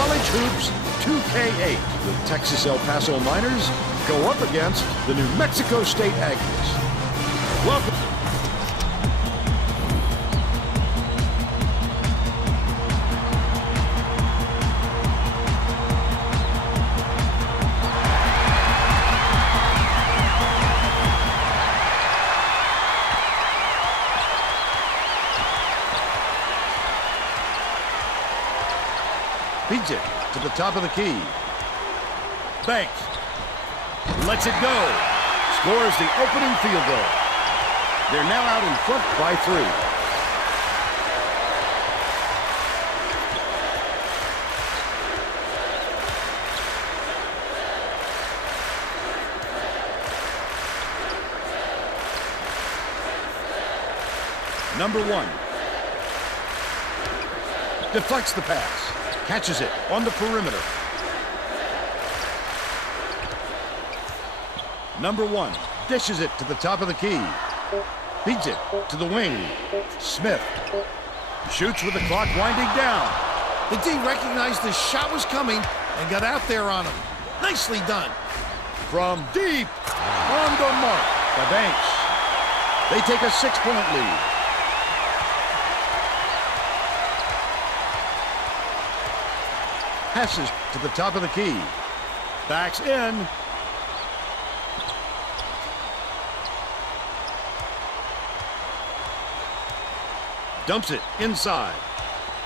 College Hoops 2K8. The Texas El Paso Miners go up against the New Mexico State Aggies. Welcome. Feeds it to the top of the key. Banks. Lets it go. Scores the opening field goal. They're now out in front by 3. Number 1. Deflects the pass. Catches it on the perimeter. Number 1 dishes it to the top of the key. Feeds it to the wing. Smith shoots with the clock winding down. The D recognized the shot was coming and got out there on him. Nicely done. From deep, on the mark by Banks. They take a 6-point lead. Passes to the top of the key. Backs in. Dumps it inside.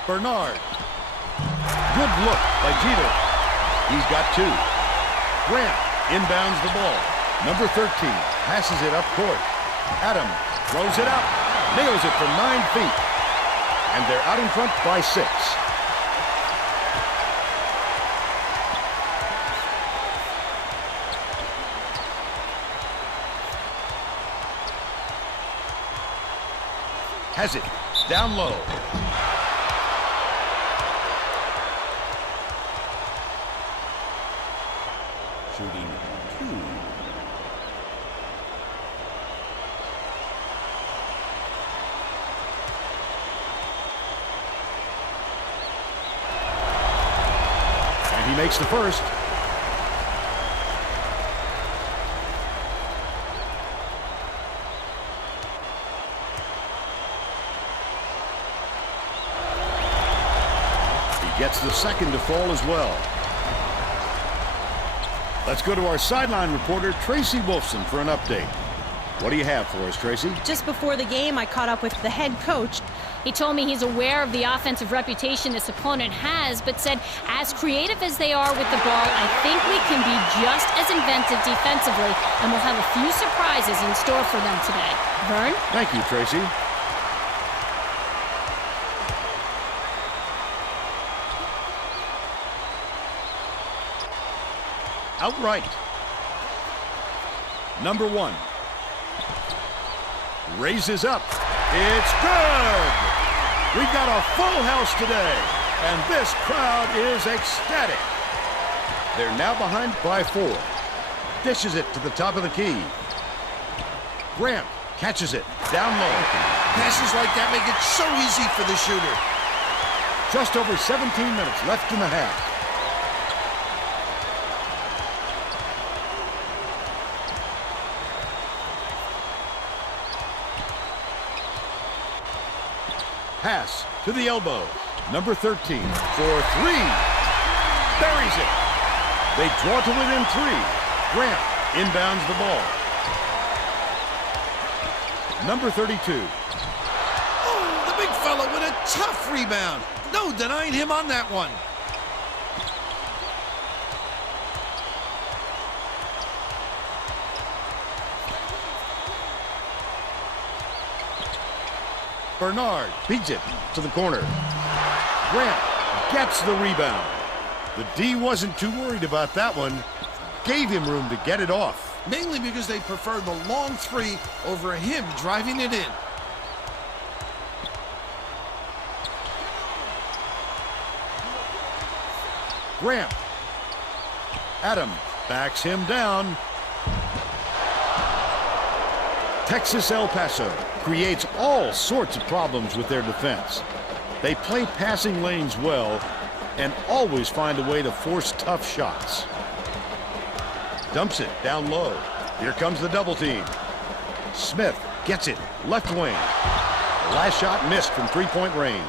Bernard. Good look by Jeter. He's got 2. Grant inbounds the ball. Number 13 passes it up court. Adam throws it out. Nails it from 9 feet. And they're out in front by 6. Has it down low. Shooting 2. And he makes the first. Gets the second to fall as well. Let's go to our sideline reporter, Tracy Wolfson, for an update. What do you have for us, Tracy? Just before the game, I caught up with the head coach. He told me he's aware of the offensive reputation this opponent has, but said, as creative as they are with the ball, I think we can be just as inventive defensively, and we'll have a few surprises in store for them today. Vern? Thank you, Tracy. Outright. Number 1. Raises up. It's good! We've got a full house today, and this crowd is ecstatic. They're now behind by 4. Dishes it to the top of the key. Grant catches it down low. Passes like that make it so easy for the shooter. Just over 17 minutes left in the half. Pass to the elbow. Number 13 for 3. Buries it. They draw to within 3. Grant inbounds the ball. Number 32. Oh, the big fella with a tough rebound. No denying him on that one. Bernard beats it to the corner. Grant gets the rebound. The D wasn't too worried about that one. Gave him room to get it off. Mainly because they prefer the long 3 over him driving it in. Grant. Adam backs him down. Texas El Paso creates all sorts of problems with their defense. They play passing lanes well, and always find a way to force tough shots. Dumps it down low. Here comes the double team. Smith gets it, left wing. The last shot missed from three-point range.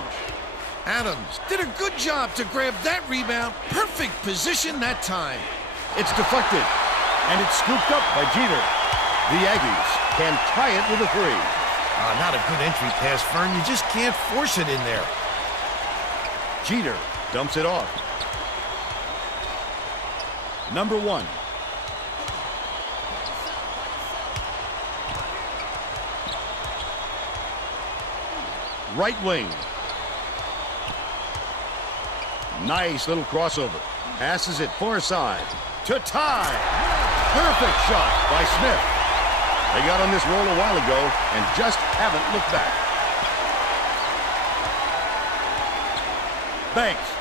Adams did a good job to grab that rebound. Perfect position that time. It's deflected, and it's scooped up by Jeter. The Aggies can tie it with a three. Not a good entry pass, Fern. You just can't force it in there. Jeter dumps it off. Number one. Right wing. Nice little crossover. Passes it far side to tie. Perfect shot by Smith. They got on this roll a while ago and just haven't looked back. Banks.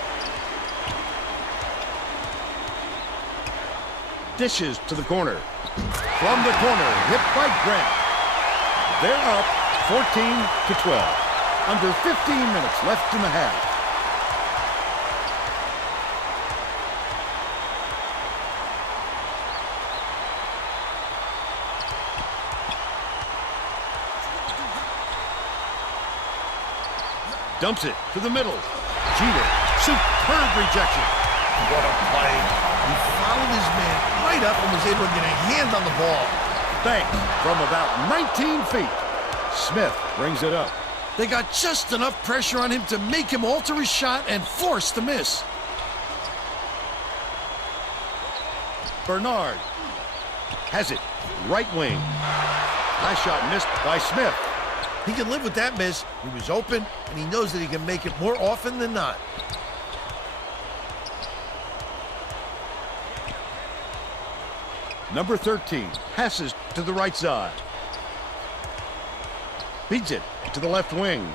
Dishes to the corner. From the corner, hit by Grant. They're up 14-12. Under 15 minutes left in the half. Dumps it to the middle. Jeter, superb rejection. What a play. He followed his man right up and was able to get a hand on the ball. Banks from about 19 feet. Smith brings it up. They got just enough pressure on him to make him alter his shot and force the miss. Bernard has it. Right wing. Last shot missed by Smith. He can live with that miss. He was open, and he knows that he can make it more often than not. Number 13 passes to the right side. Beats it to the left wing.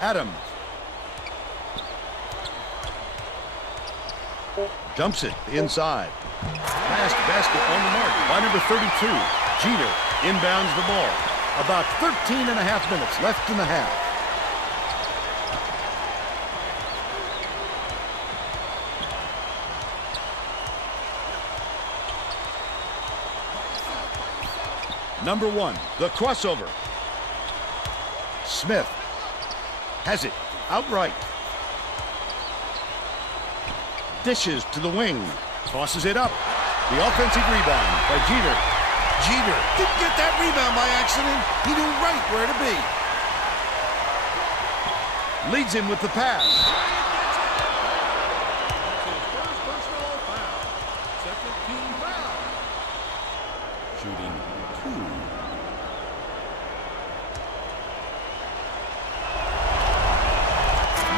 Adams. Dumps it inside. Last basket on the mark by number 32. Jeter inbounds the ball. About 13 and a half minutes left in the half. Number one, the crossover. Smith has it outright. Dishes to the wing. Tosses it up. The offensive rebound by Jeter. Jeter didn't get that rebound by accident. He knew right where to be. Leads him with the pass. Shooting two.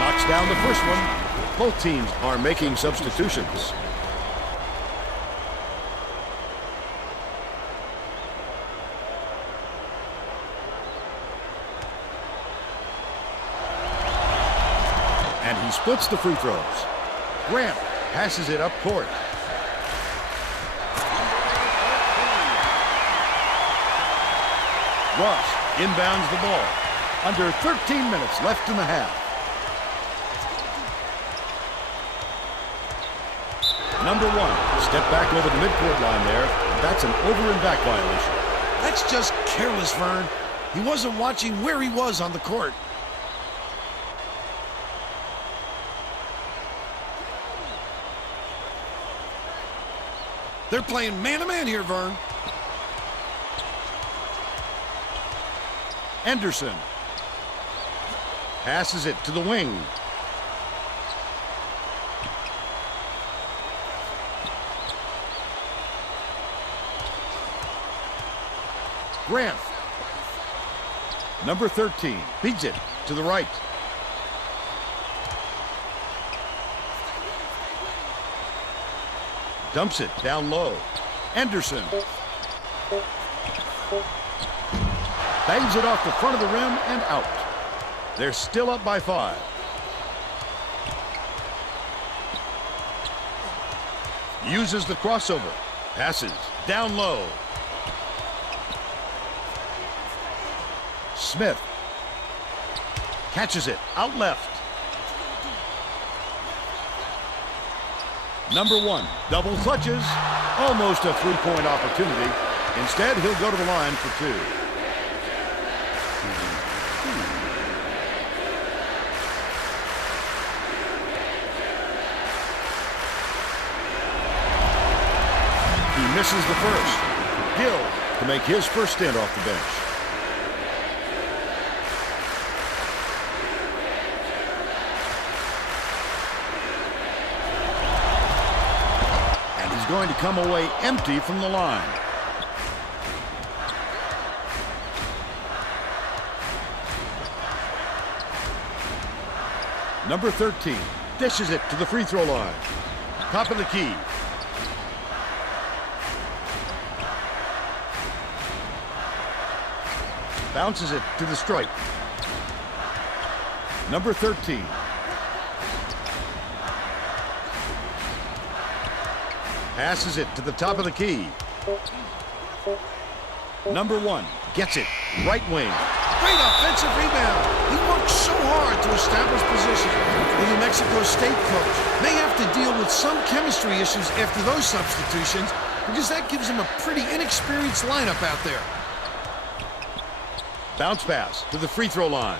Knocks down the first one. Both teams are making substitutions. And he splits the free throws. Grant passes it up court. Ross inbounds the ball. Under 13 minutes left in the half. Number one, step back over the midcourt line there. That's an over and back violation. That's just careless, Vern. He wasn't watching where he was on the court. They're playing man-to-man here, Vern. Anderson passes it to the wing. Grant. Number 13 beats it to the right. Dumps it down low. Anderson. Bangs it off the front of the rim and out. They're still up by 5. Uses the crossover. Passes down low. Smith. Catches it out left. Number 1, double clutches. Almost a three-point opportunity. Instead, he'll go to the line for 2. He misses the first. Gill to make his first stint off the bench. And he's going to come away empty from the line. Number 13 dishes it to the free throw line. Top of the key. Bounces it to the stripe. Number 13. Passes it to the top of the key. Number 1 gets it. Right wing. Great offensive rebound. He worked so hard to establish position. The New Mexico State coach may have to deal with some chemistry issues after those substitutions because that gives him a pretty inexperienced lineup out there. Bounce pass to the free throw line.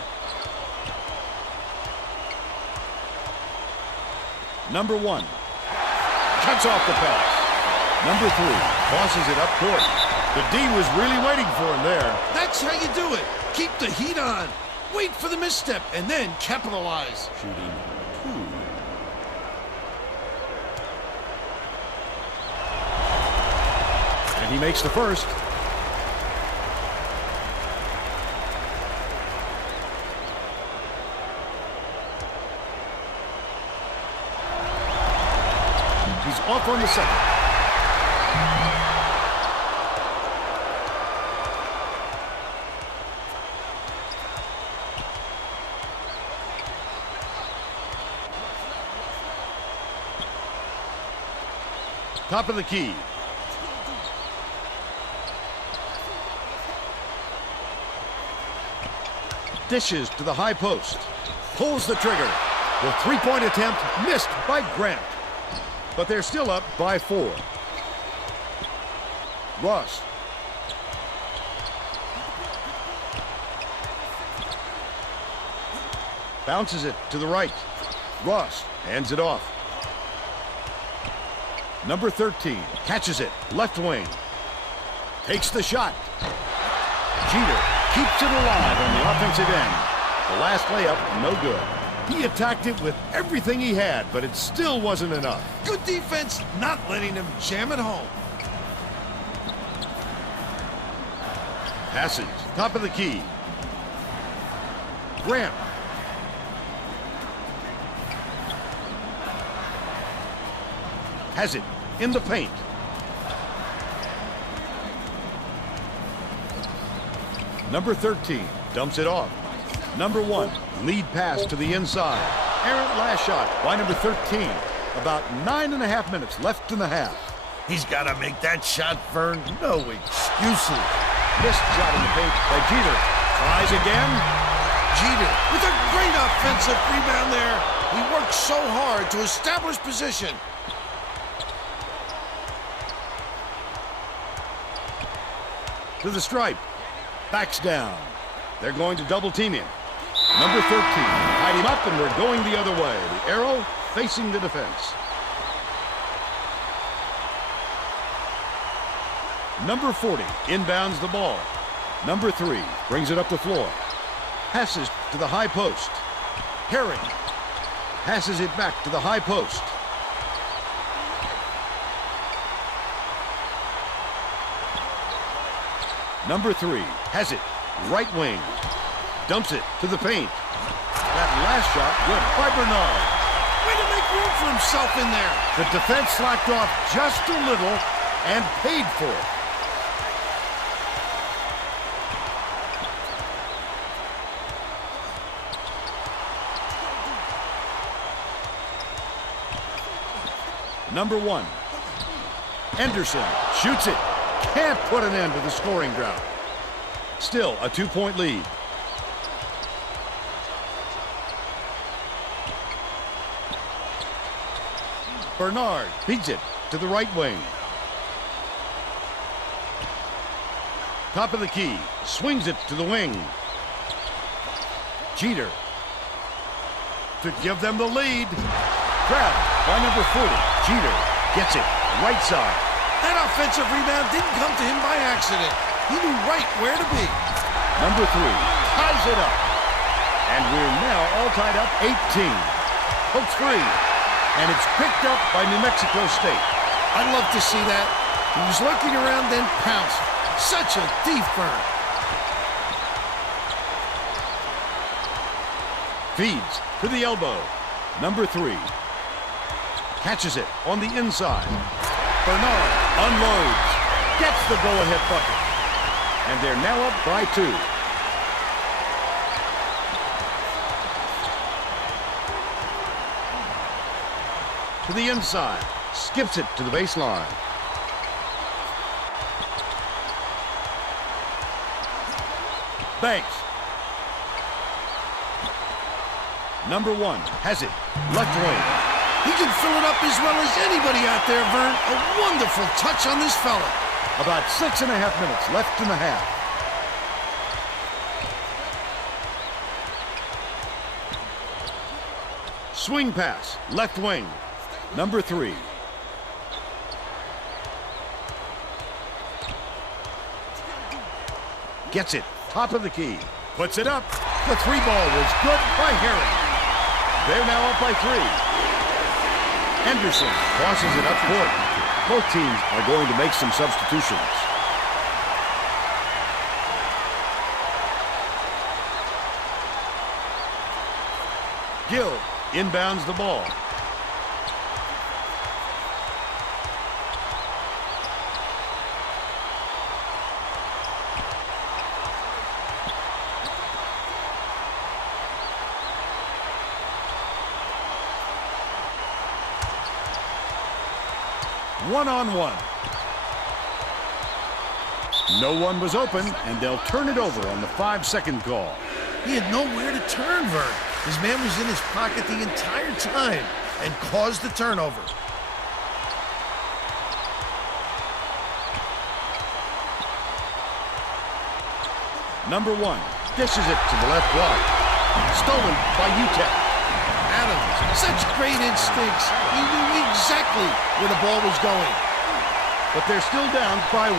Number 1 cuts off the pass. Number 3 tosses it up court. The D was really waiting for him there. That's how you do it. Keep the heat on. Wait for the misstep and then capitalize. Shooting 2. And he makes the first. He's off on the second. Top of the key. Dishes to the high post. Pulls the trigger. The three-point attempt missed by Grant. But they're still up by 4. Ross. Bounces it to the right. Ross hands it off. Number 13 catches it. Left wing. Takes the shot. Jeter keeps it alive on the offensive end. The last layup, no good. He attacked it with everything he had, but it still wasn't enough. Good defense, not letting him jam it home. Passage, top of the key. Grant. Has it in the paint. Number 13 dumps it off. Number 1, lead pass to the inside. Errant last shot by number 13. About 9.5 minutes left in the half. He's got to make that shot, Vern. No excuses. Missed shot in the paint by Jeter. Tries again. Jeter with a great offensive rebound there. He worked so hard to establish position. To the stripe. Backs down. They're going to double team him. Number 13 tied him up, and we're going the other way. The arrow facing the defense. Number 40 inbounds the ball. Number 3 brings it up the floor. Passes to the high post. Herring passes it back to the high post. Number 3 has it. Right wing. Dumps it to the paint. That last shot good by Bernard. Way to make room for himself in there. The defense slacked off just a little and paid for it. Number 1. Anderson shoots it. Can't put an end to the scoring drought. Still a 2-point lead. Bernard feeds it to the right wing. Top of the key, swings it to the wing. Jeter to give them the lead. Grabbed by number 40. Jeter gets it right side. That offensive rebound didn't come to him by accident. He knew right where to be. Number 3 ties it up. And we're now all tied up 18. Hooks free. And it's picked up by New Mexico State. I'd love to see that. He was lurking around, then pounced. Such a deep burn. Feeds to the elbow. Number 3 catches it on the inside. Bernard unloads. Gets the go-ahead bucket. And they're now up by 2. To the inside. Skips it to the baseline. Banks. Number 1 has it. Left wing. He can fill it up as well as anybody out there, Vern. A wonderful touch on this fella. About 6.5 minutes left in the half. Swing pass. Left wing. Number 3. Gets it. Top of the key. Puts it up. The 3-ball was good by Herring. They're now up by 3. Henderson crosses it up court. Both teams are going to make some substitutions. Gill inbounds the ball. One-on-one. No one was open, and they'll turn it over on the 5-second call. He had nowhere to turn, Vern. His man was in his pocket the entire time and caused the turnover. Number 1 dishes it to the left block. Stolen by UTEP. Adams, such great instincts. He knew exactly where the ball was going. But they're still down by 1.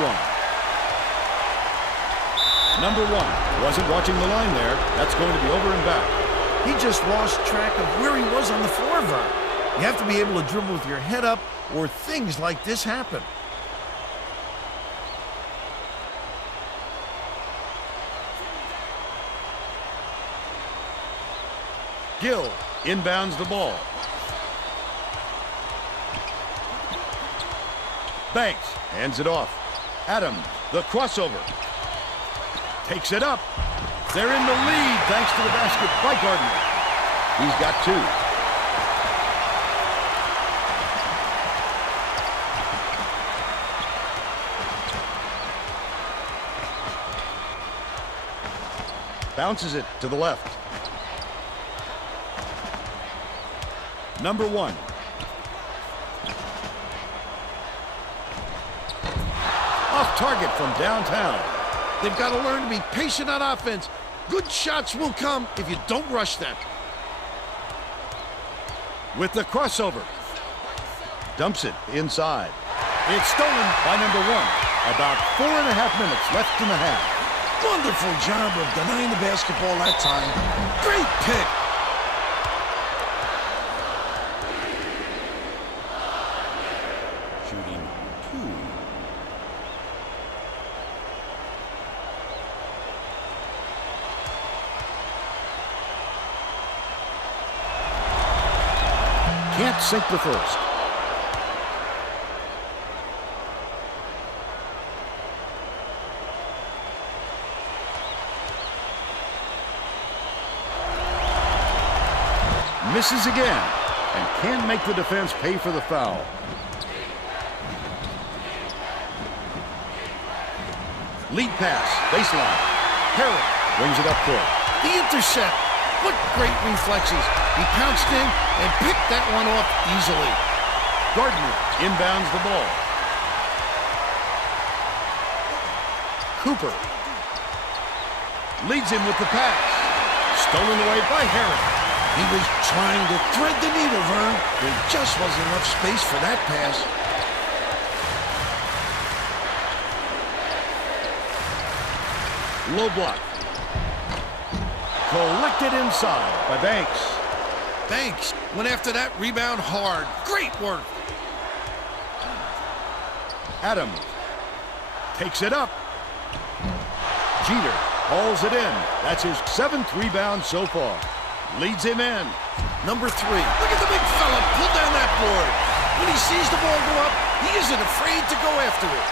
Number 1 wasn't watching the line there. That's going to be over and back. He just lost track of where he was on the floor, Vern. You have to be able to dribble with your head up or things like this happen. Gill inbounds the ball. Banks hands it off. Adams, the crossover. Takes it up. They're in the lead thanks to the basket by Gardner. He's got 2. Bounces it to the left. Number 1. Off target from downtown. They've got to learn to be patient on offense. Good shots will come if you don't rush them. With the crossover. Dumps it inside. It's stolen by number 1. About 4.5 minutes left in the half. Wonderful job of denying the basketball that time. Great pick. Shooting 2. Can't sink the first. Misses again and can make the defense pay for the foul. Lead pass, baseline. Herring brings it up court. The intercept. What great reflexes. He pounced in and picked that one off easily. Gardner inbounds the ball. Cooper leads him with the pass. Stolen away by Herring. He was trying to thread the needle, Vern. There just wasn't enough space for that pass. Low block. Collected inside by Banks. Banks went after that rebound hard. Great work. Adams takes it up. Jeter hauls it in. That's his 7th rebound so far. Leads him in. Number 3. Look at the big fella pull down that board. When he sees the ball go up, he isn't afraid to go after it.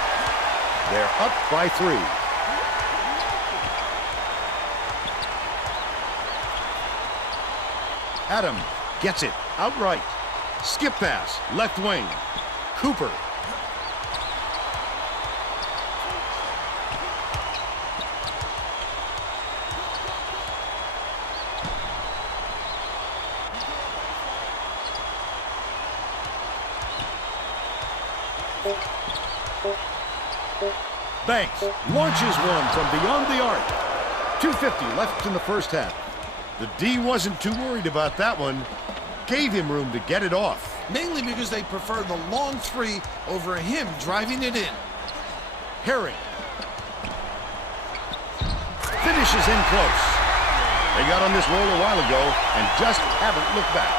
They're up by 3. Adams gets it outright. Skip pass, left wing. Cooper. Banks launches one from beyond the arc. 2:50 left in the first half. The D wasn't too worried about that one. Gave him room to get it off. Mainly because they prefer the long 3 over him driving it in. Herring finishes in close. They got on this roll a while ago and just haven't looked back.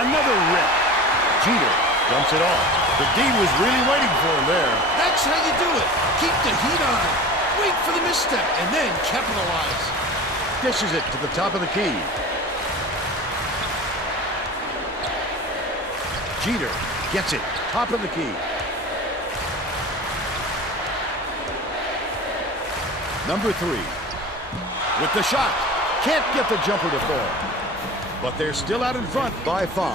Another rip. Jeter dumps it off. The D was really waiting for him there. That's how you do it. Keep the heat on. Wait for the misstep and then capitalize. Dishes it to the top of the key. Jeter gets it, top of the key. Number 3, with the shot. Can't get the jumper to fall. But they're still out in front by 5.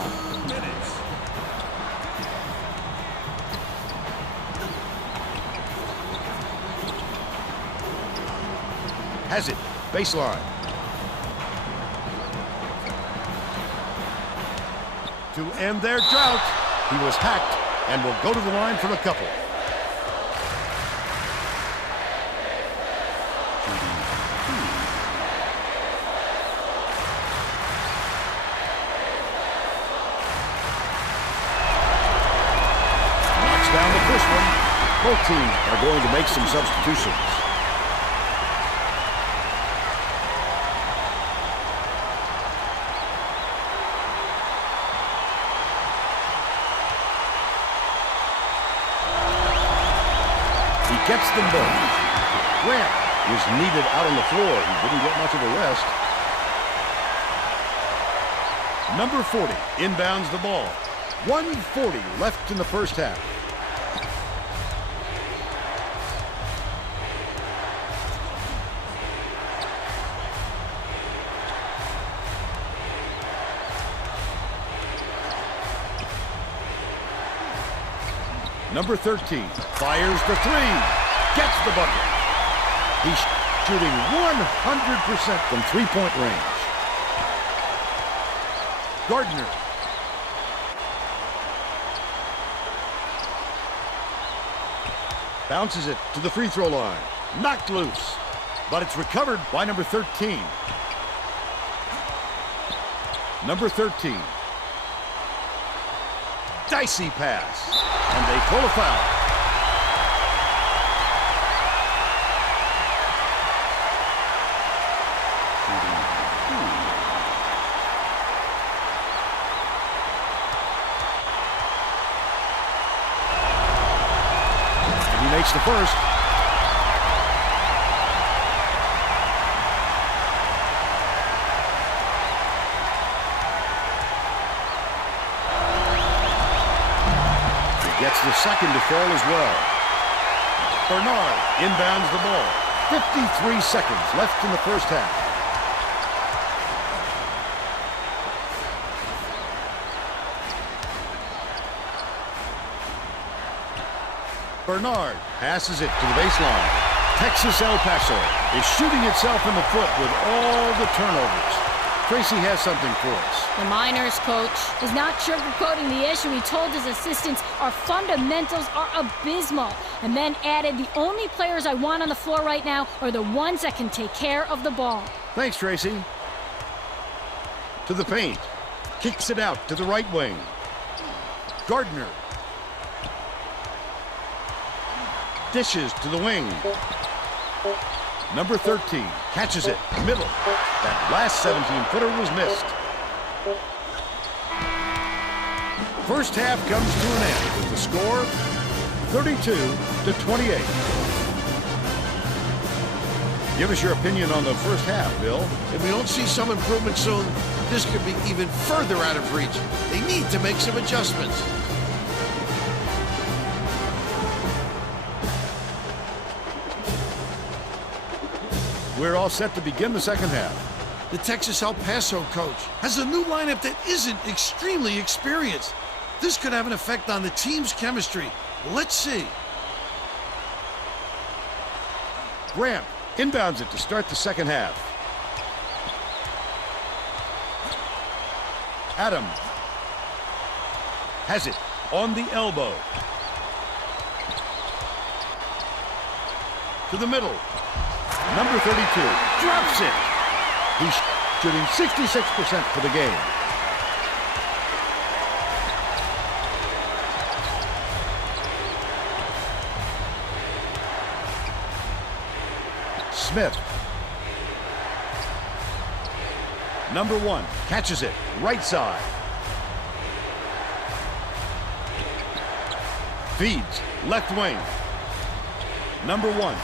Has it, baseline. To end their drought, he was hacked and will go to the line for a couple. Knocks down the first one. Both teams are going to make some substitutions. Gets them both. Grant was needed out on the floor. He didn't get much of a rest. Number 40 inbounds the ball. 1:40 left in the first half. Number 13 fires the 3, gets the bucket. He's shooting 100% from three-point range. Gardner. Bounces it to the free throw line. Knocked loose, but it's recovered by number 13. Number 13. Dicey pass. And they call a foul. And he makes the first. Gets the second to fall as well. Bernard inbounds the ball. 53 seconds left in the first half. Bernard passes it to the baseline. Texas El Paso is shooting itself in the foot with all the turnovers. Tracy has something for us. The Miners coach is not sugarcoating the issue. He told his assistants our fundamentals are abysmal, and then added, the only players I want on the floor right now are the ones that can take care of the ball. Thanks, Tracy. To the paint. Kicks it out to the right wing. Gardner. Dishes to the wing. Number 13 catches it, middle. That last 17-footer was missed. First half comes to an end with the score 32-28. Give us your opinion on the first half, Bill. If we don't see some improvement soon, this could be even further out of reach. They need to make some adjustments. We're all set to begin the second half. The Texas El Paso coach has a new lineup that isn't extremely experienced. This could have an effect on the team's chemistry. Let's see. Graham inbounds it to start the second half. Adam has it on the elbow. To the middle. Number 32 drops it. He's shooting 66% for the game. Smith. Number 1 catches it right side. Feeds left wing. Number 1.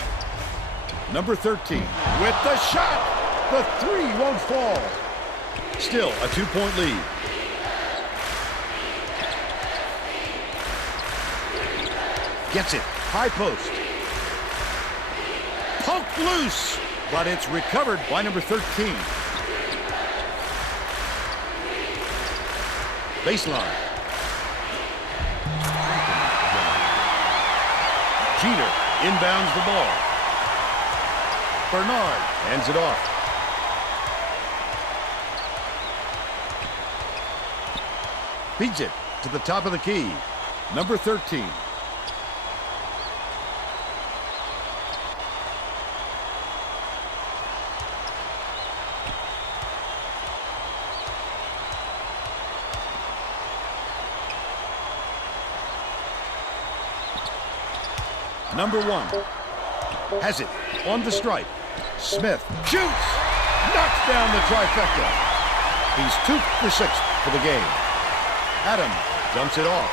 Number 13 with the shot. The three won't fall. Still a 2-point lead. Gets it. High post. Poked loose. But it's recovered by number 13. Baseline. Jeter inbounds the ball. Bernard hands it off. Feeds it to the top of the key. Number 13. Number 1 has it on the stripe. Smith shoots, knocks down the trifecta. He's 2 for 6 for the game. Adam dumps it off.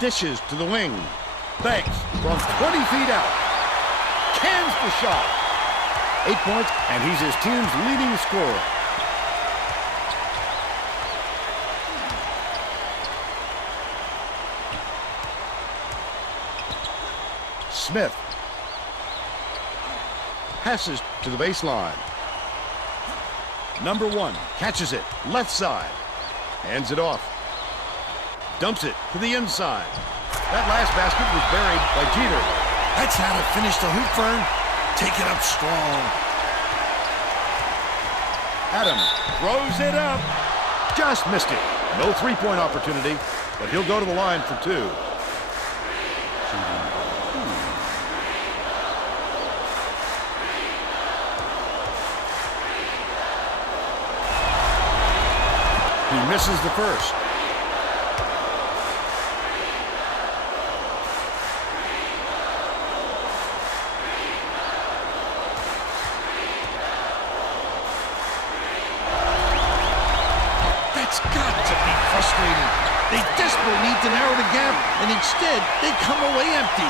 Dishes to the wing. Banks from 20 feet out. Cans the shot. 8 points, and he's his team's leading scorer. Smith passes to the baseline. Number 1 catches it left side. Hands it off. Dumps it to the inside. That last basket was buried by Jeter. That's how to finish the hoop, Fern. Take it up strong. Adam throws it up. Just missed it. No three-point opportunity, but he'll go to the line for 2. He misses the first. It's got to be frustrating. They desperately need to narrow the gap, and instead, they come away empty.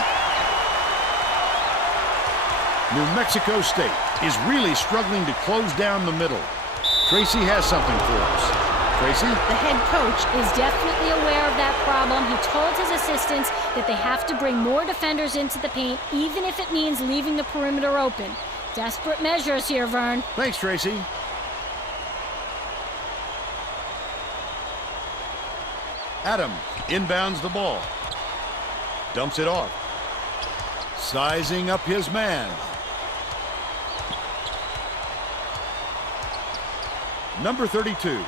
New Mexico State is really struggling to close down the middle. Tracy has something for us. Tracy. The head coach is definitely aware of that problem. He told his assistants that they have to bring more defenders into the paint, even if it means leaving the perimeter open. Desperate measures here, Vern. Thanks, Tracy. Adams inbounds the ball. Dumps it off. Sizing up his man. Number 32.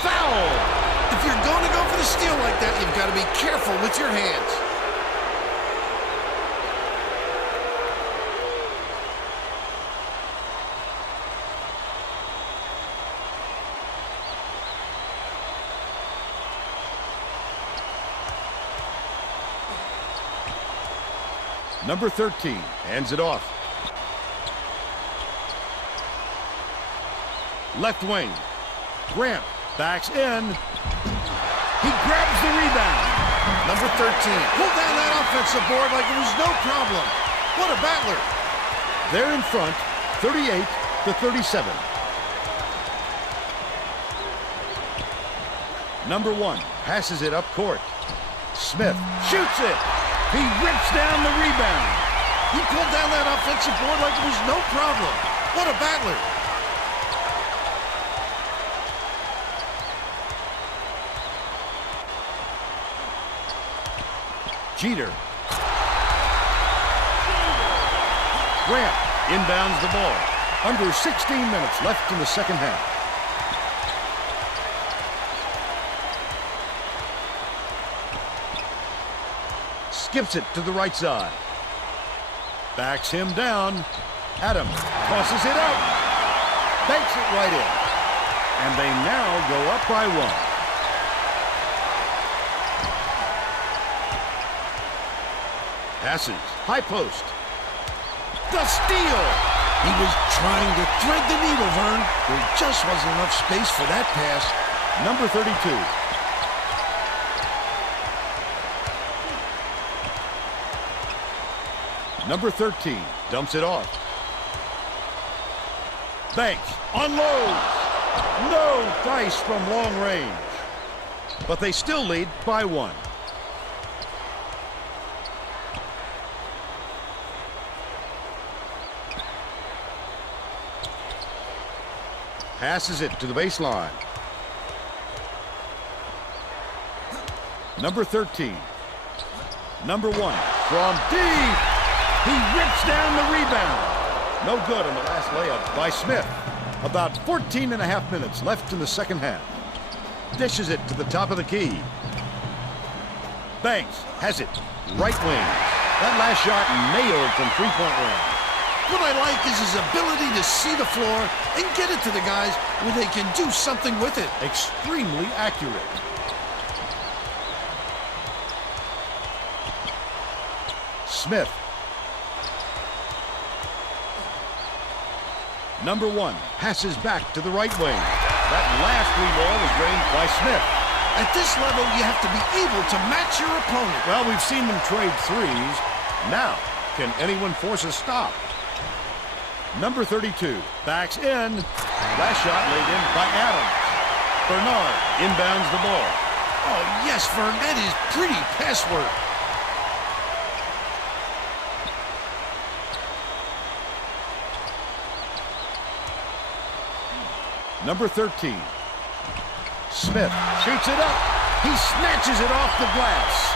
Foul! If you're going to go for the steal like that, you've got to be careful with your hands. Number 13 hands it off. Left wing. Grant backs in. He grabs the rebound. Number 13 pulled down that offensive board like it was no problem. What a battler. They're in front, 38-37. Number 1 passes it up court. Smith shoots it. He rips down the rebound. He pulled down that offensive board like it was no problem. What a battler. Jeter. Grant inbounds the ball. Under 16 minutes left in the second half. Skips it to the right side. Backs him down. Adams tosses it out. Banks it right in. And they now go up by 1. Passes. High post. The steal! He was trying to thread the needle, Vern. There just wasn't enough space for that pass. Number 32. Number 13 dumps it off. Banks unloads. No dice from long range. But they still lead by 1. Passes it to the baseline. Number 13. Number 1 from deep. He rips down the rebound. No good on the last layup by Smith. About 14 and a half minutes left in the second half. Dishes it to the top of the key. Banks has it. Right wing. That last shot nailed from three-point range. What I like is his ability to see the floor and get it to the guys where they can do something with it. Extremely accurate. Smith. Number 1 passes back to the right wing. That last three ball was drained by Smith. At this level, you have to be able to match your opponent. Well, we've seen them trade threes. Now, can anyone force a stop? Number 32 backs in. Last shot laid in by Adams. Bernard inbounds the ball. Oh, yes, Vern, that is pretty pass work. Number 13. Smith shoots it up. He snatches it off the glass.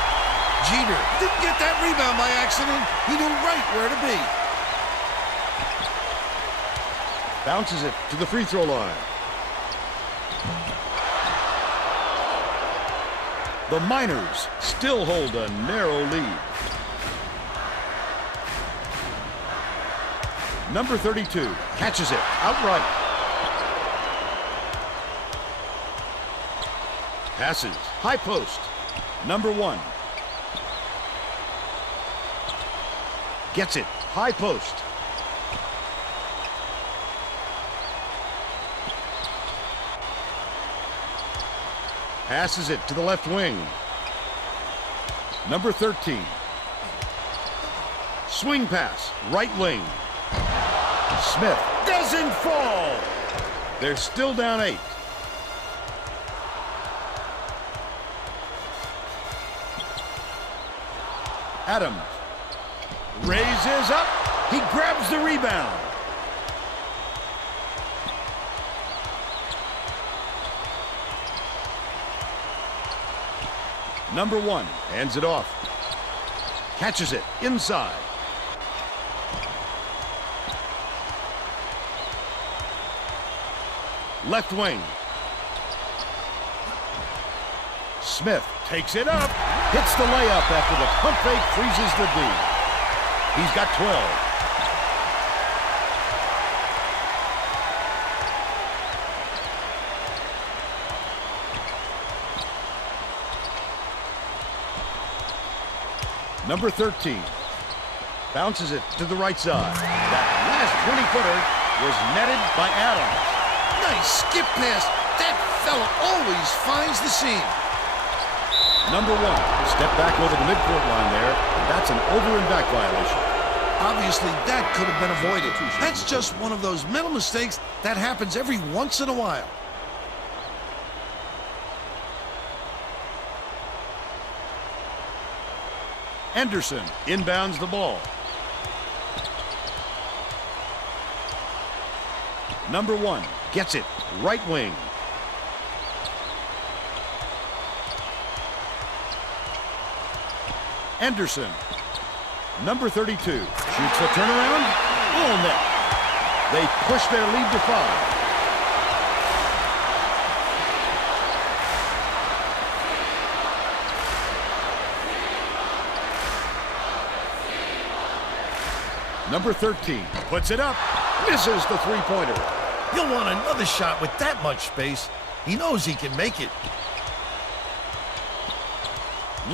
Jeter didn't get that rebound by accident. He knew right where to be. Bounces it to the free throw line. The Miners still hold a narrow lead. Number 32 catches it outright. Passes. High post. Number 1. Gets it. High post. Passes it to the left wing. Number 13. Swing pass. Right wing. Smith doesn't fall. They're still down 8. Adams raises up. He grabs the rebound. Number 1 hands it off. Catches it inside. Left wing. Smith takes it up. Hits the layup after the pump fake freezes the D. He's got 12. Number 13 bounces it to the right side. That last 20-footer was netted by Adams. Nice skip pass. That fella always finds the seam. Number 1 step back over the midcourt line there. That's an over and back violation. Obviously, that could have been avoided. That's just one of those mental mistakes that happens every once in a while. Anderson inbounds the ball. Number 1 gets it. Right wing. Anderson. Number 32 shoots the turnaround. Full net. They push their lead to 5. Number 13 puts it up, misses the three-pointer. You'll want another shot with that much space. He knows he can make it.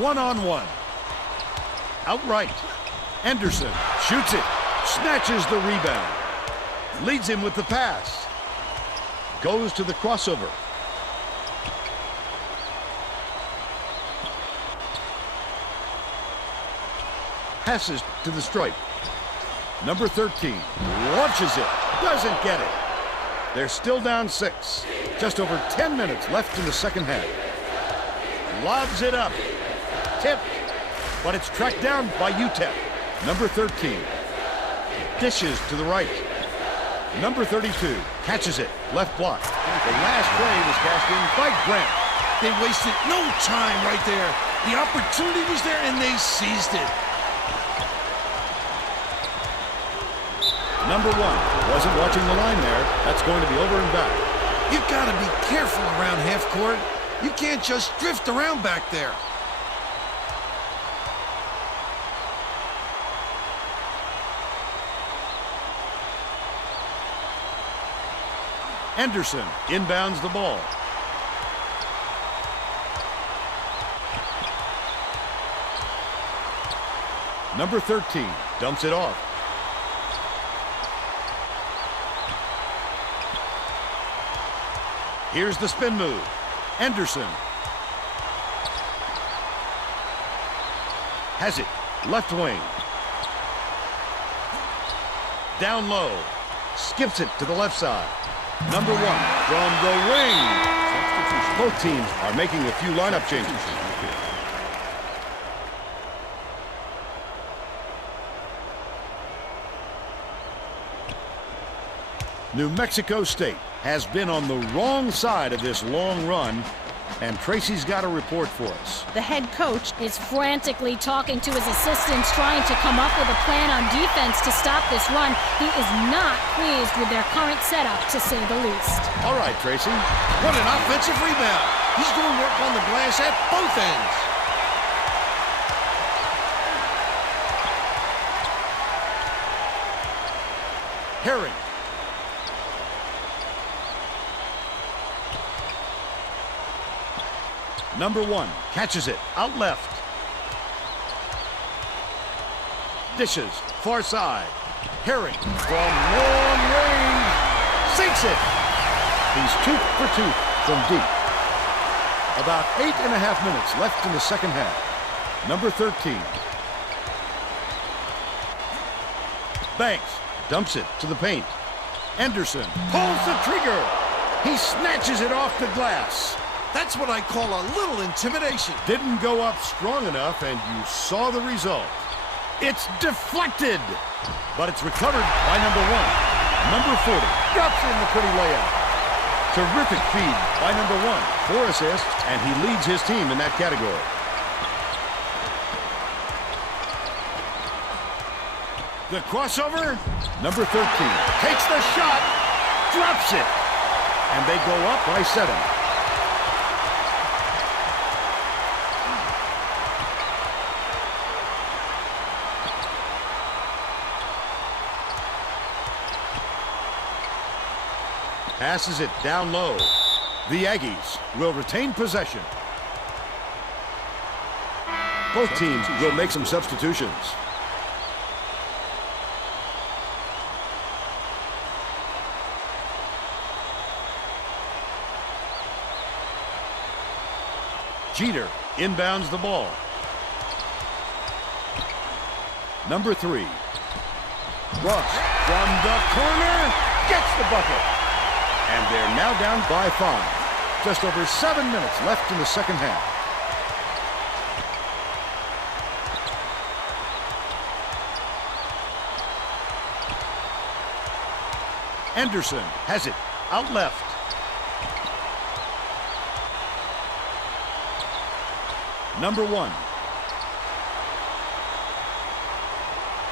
One-on-one. Outright. Anderson shoots it, snatches the rebound. Leads him with the pass. Goes to the crossover. Passes to the stripe. Number 13 launches it, doesn't get it. They're still down 6. Just over 10 minutes left in the second half. Lobs it up. Tipped, but it's tracked down by UTEP. Number 13 dishes to the right. Number 32 catches it, left block. The last play was cashed in by Grant. They wasted no time right there. The opportunity was there and they seized it. Number 1 wasn't watching the line there. That's going to be over and back. You gotta be careful around half court. You can't just drift around back there. Anderson inbounds the ball. Number 13 dumps it off. Here's the spin move. Anderson has it. Left wing. Down low. Skips it to the left side. Number 1 from the wing. Both teams are making a few lineup changes. New Mexico State has been on the wrong side of this long run, and Tracy's got a report for us. The head coach is frantically talking to his assistants, trying to come up with a plan on defense to stop this run. He is not pleased with their current setup, to say the least. All right, Tracy. What an offensive rebound. He's doing work on the glass at both ends. Herring. Number 1 catches it out left. Dishes far side. Herring from long range sinks it. He's 2 for 2 from deep. About 8.5 minutes left in the second half. Number 13 Banks Dumps it to the paint. Anderson pulls the trigger. He snatches it off the glass. That's what I call a little intimidation. Didn't go up strong enough, and you saw the result. It's deflected, but it's recovered by number 1. Number 40 drops in the pretty layup. Terrific feed by number 1. 4 assists, and he leads his team in that category. The crossover, number 13 takes the shot, drops it, and they go up by 7. Passes it down low. The Aggies will retain possession. Both teams will make some substitutions. Jeter inbounds the ball. Number 3. Ross from the corner gets the bucket. And they're now down by 5. Just over 7 minutes left in the second half. Anderson has it out left. Number 1.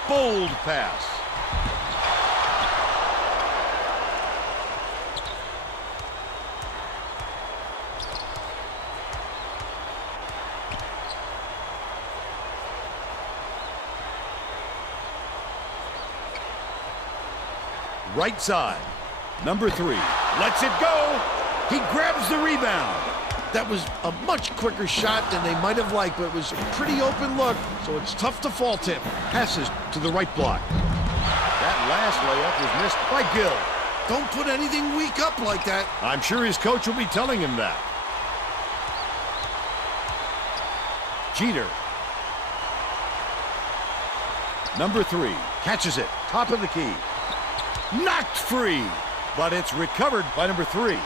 Bold pass. Right side. Number 3 lets it go. He grabs the rebound. That was a much quicker shot than they might have liked, but it was a pretty open look, so it's tough to fault him. Passes to the right block. That last layup was missed by Gill. Don't put anything weak up like that. I'm sure his coach will be telling him that. Jeter. Number 3 catches it, top of the key. Knocked free, but it's recovered by number 3.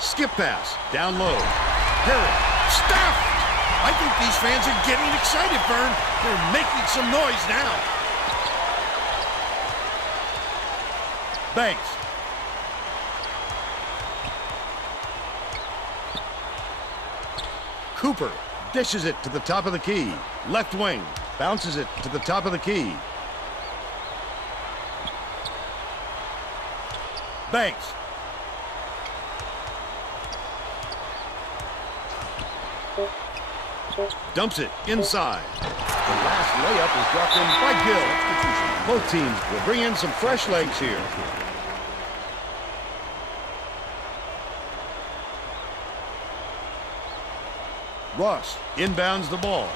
Skip pass, down low. Harry, stuffed! I think these fans are getting excited, Vern. They're making some noise now. Banks. Cooper dishes it to the top of the key. Left wing, bounces it to the top of the key. Banks. Dumps it inside. The last layup is dropped in by Gill. Both teams will bring in some fresh legs here. Ross inbounds the ball.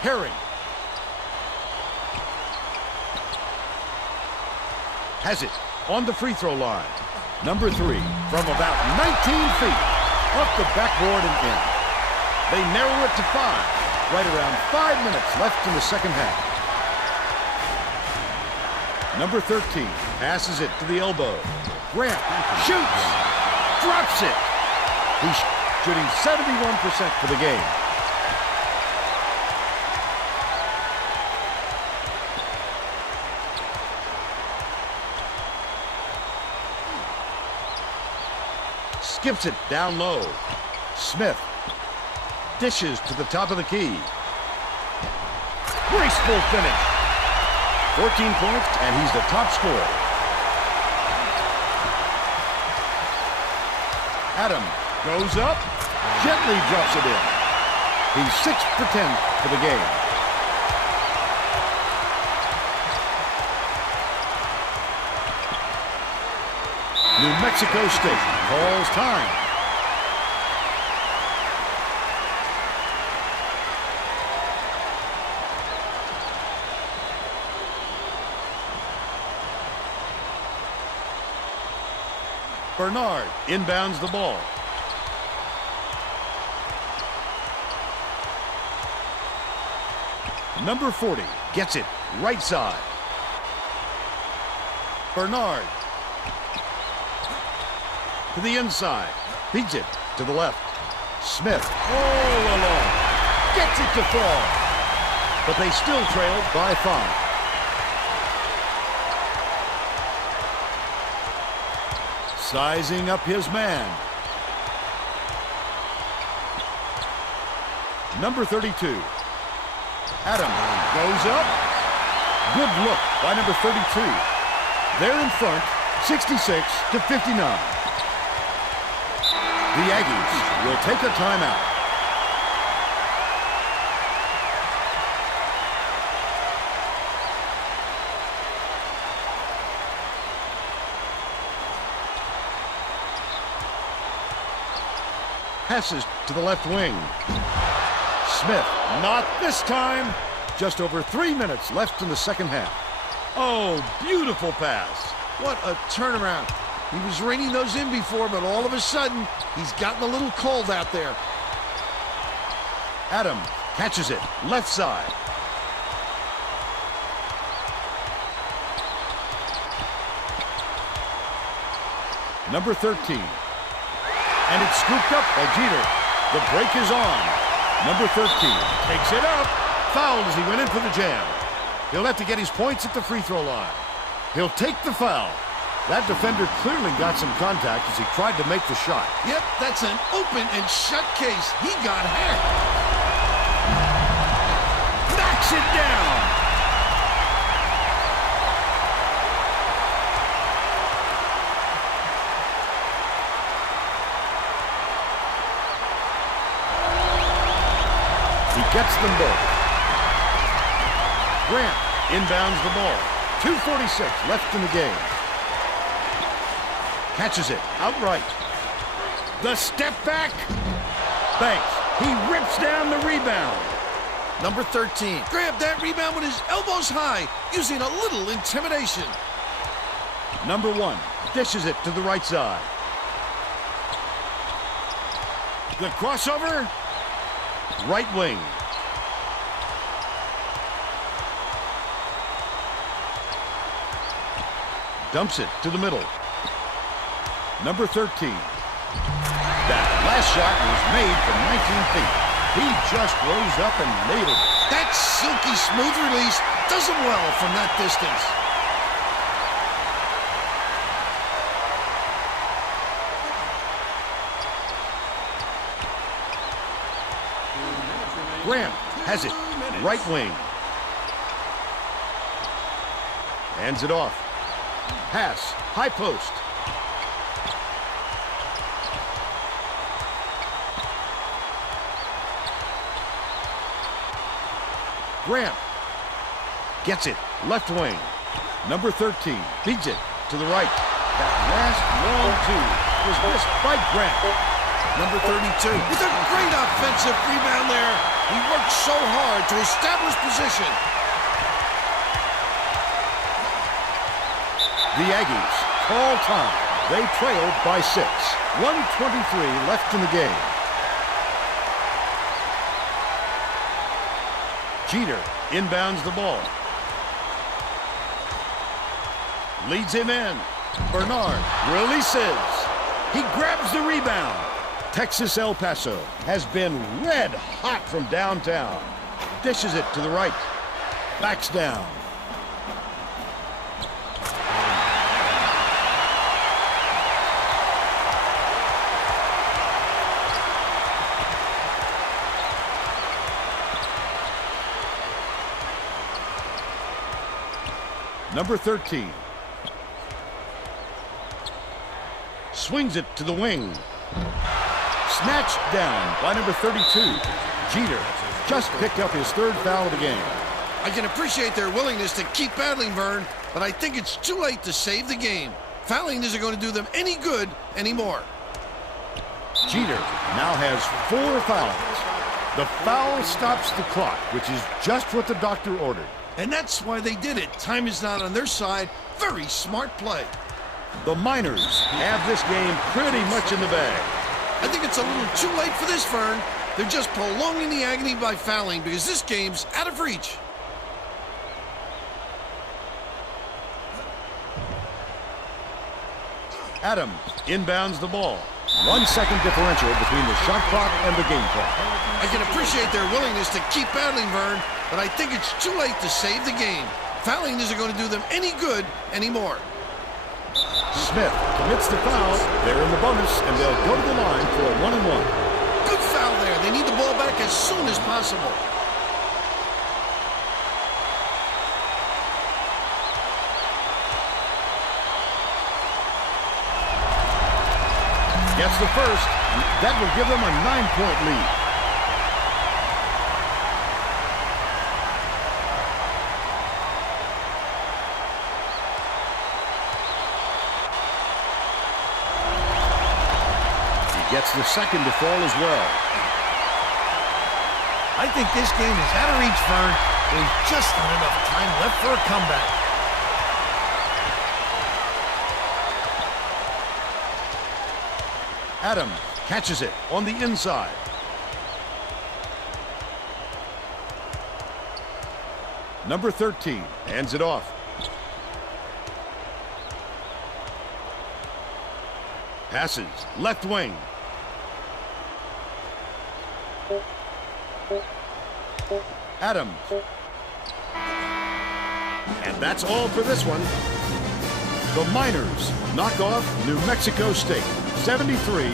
Herring. Has it on the free throw line. Number 3 from about 19 feet. Off the backboard and in. They narrow it to 5. Right around 5 minutes left in the second half. Number 13 passes it to the elbow. Grant shoots. Drops it. He's shooting 71% for the game. Skips it down low. Smith dishes to the top of the key. Graceful finish. 14 points, and he's the top scorer. Adam goes up, gently drops it in. He's 6 for 10 for the game. New Mexico State calls time. Bernard inbounds the ball. Number 40 gets it right side. Bernard to the inside. Beats it to the left. Smith all alone. Gets it to fall. But they still trail by 5. Sizing up his man. Number 32. Adam goes up. Good look by number 32. They're in front, 66-59. The Aggies will take a timeout. Passes to the left wing. Smith, not this time. Just over 3 minutes left in the second half. Oh, beautiful pass. What a turnaround. He was reining those in before, but all of a sudden, he's gotten a little cold out there. Adam catches it, left side. Number 13. And it's scooped up by Jeter. The break is on. Number 13 takes it up. Fouled as he went in for the jam. He'll have to get his points at the free throw line. He'll take the foul. That defender clearly got some contact as he tried to make the shot. Yep, that's an open and shut case. He got hacked. Knocks it down. He gets them both. Grant inbounds the ball. 2:46 left in the game. Catches it outright. The step back. Banks. He rips down the rebound. Number 13 grabbed that rebound with his elbows high, using a little intimidation. Number 1 dishes it to the right side. The crossover. Right wing. Dumps it to the middle. Number 13. That last shot was made from 19 feet. He just rose up and nailed it. That silky smooth release does him well from that distance. Grant has it. Right wing. Hands it off. Pass. High post. Grant gets it. Left wing. Number 13 beats it to the right. That last long two was missed by Grant. Number 32 with a great offensive rebound there. He worked so hard to establish position. The Aggies call time. They trailed by 6. 1:23 left in the game. Jeter inbounds the ball. Leads him in. Bernard releases. He grabs the rebound. Texas El Paso has been red hot from downtown. Dishes it to the right. Backs down. Number 13. Swings it to the wing. Snatched down by number 32. Jeter just picked up his 3rd foul of the game. I can appreciate their willingness to keep battling, Vern, but I think it's too late to save the game. Fouling isn't going to do them any good anymore. Jeter now has 4 fouls. The foul stops the clock, which is just what the doctor ordered. And that's why they did it. Time is not on their side. Very smart play. The Miners have this game pretty much in the bag. I think it's a little too late for this, Vern. They're just prolonging the agony by fouling because this game's out of reach. Adams inbounds the ball. 1 second differential between the shot clock and the game clock. I can appreciate their willingness to keep battling, Vern, but I think it's too late to save the game. Fouling isn't going to do them any good anymore. Smith commits the foul. They're in the bonus, and they'll go to the line for a 1-and-1. Good foul there. They need the ball back as soon as possible. Gets the first. That will give them a 9-point lead. He gets the second to fall as well. I think this game is out of reach, Vern. There's just not enough time left for a comeback. Adams catches it on the inside. Number 13 hands it off. Passes left wing. Adams. And that's all for this one. The Miners knock off New Mexico State 73